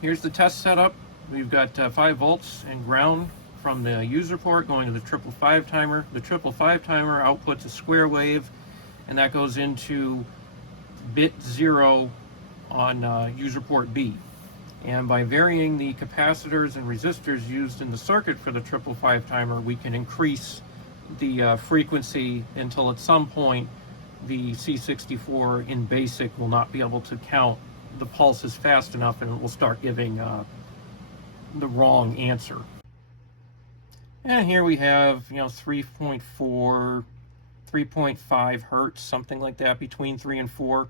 Here's the test setup. We've got 5 volts and ground from the user port going to the 555 timer. The 555 timer outputs a square wave, and that goes into bit 0 on user port B. And by varying the capacitors and resistors used in the circuit for the 555 timer, we can increase the frequency until at some point the C64 in BASIC will not be able to count the pulses fast enough, and it will start giving the wrong answer. And here we have 3.4, 3.5 hertz, something like that, between 3 and 4.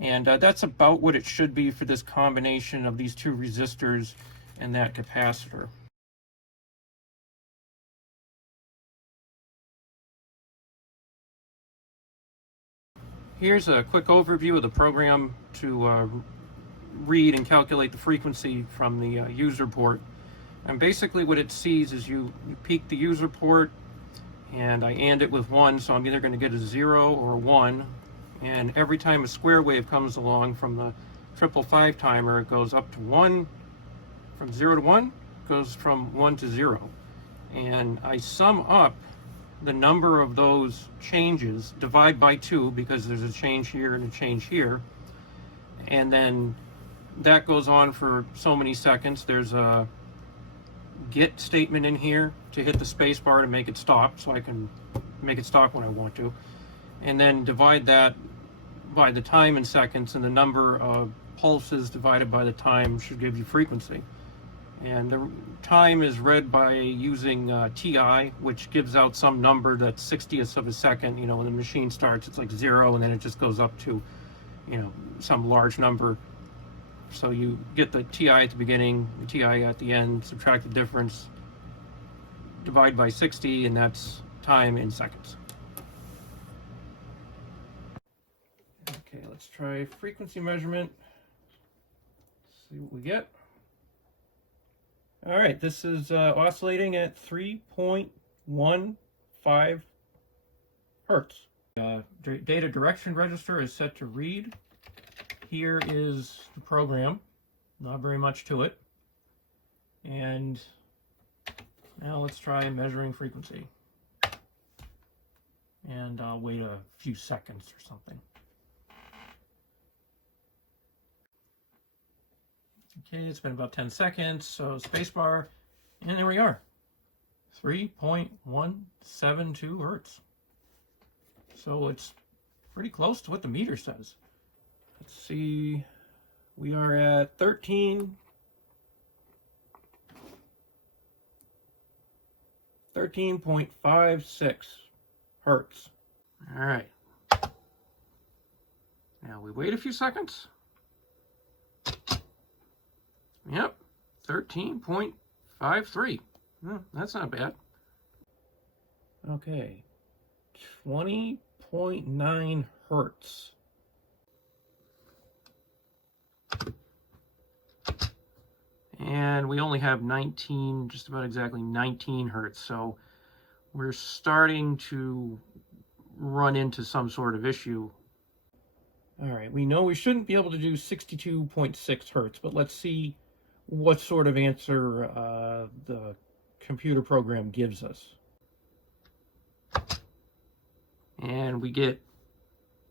And that's about what it should be for this combination of these two resistors and that capacitor. Here's a quick overview of the program to read and calculate the frequency from the user port. And basically what it sees is you peak the user port, and I AND it with 1, so I'm either going to get a 0 or a 1. And every time a square wave comes along from the 555 timer, it goes up to 1. From 0 to 1, goes from 1 to 0. And I sum up the number of those changes, divide by 2, because there's a change here and a change here. And then that goes on for so many seconds. There's a get statement in here to hit the space bar to make it stop, so I can make it stop when I want to. And then divide that by the time in seconds, and the number of pulses divided by the time should give you frequency. And the time is read by using TI, which gives out some number that's 60ths of a second. When the machine starts, it's like 0, and then it just goes up to, some large number. So you get the TI at the beginning, the TI at the end, subtract the difference, divide by 60, and that's time in seconds. Okay, let's try frequency measurement. See what we get. All right, this is oscillating at 3.15 hertz. Data direction register is set to read. Here is the program. Not very much to it. And now let's try measuring frequency. And I'll wait a few seconds or something. Okay, it's been about 10 seconds, so spacebar, and there we are. 3.172 hertz. So it's pretty close to what the meter says. Let's see, we are at 13.56 hertz. All right. Now we wait a few seconds. Yep, 13.53. That's not bad. Okay, 20.9 hertz. And we only have 19, just about exactly 19 hertz. So we're starting to run into some sort of issue. All right, we know we shouldn't be able to do 62.6 hertz, but let's see what sort of answer the computer program gives us. And we get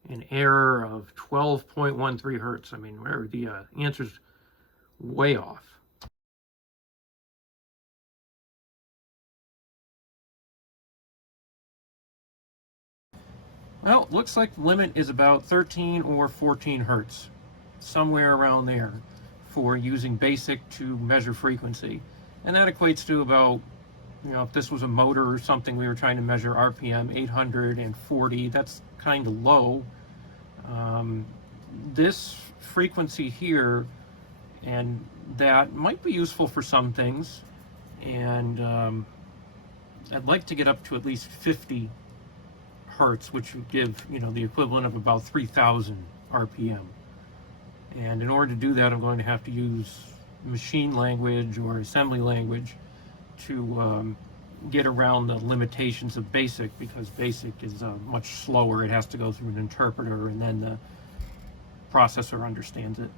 an error of 12.13 hertz. I mean, where the answer's way off. Well, looks like the limit is about 13 or 14 hertz, somewhere around there, for using BASIC to measure frequency. And that equates to about, if this was a motor or something, we were trying to measure RPM 840, that's kind of low. This frequency here and that might be useful for some things, and I'd like to get up to at least 50 hertz, which would give, the equivalent of about 3,000 RPM. And in order to do that, I'm going to have to use machine language or assembly language to get around the limitations of BASIC, because BASIC is much slower. It has to go through an interpreter, and then the processor understands it.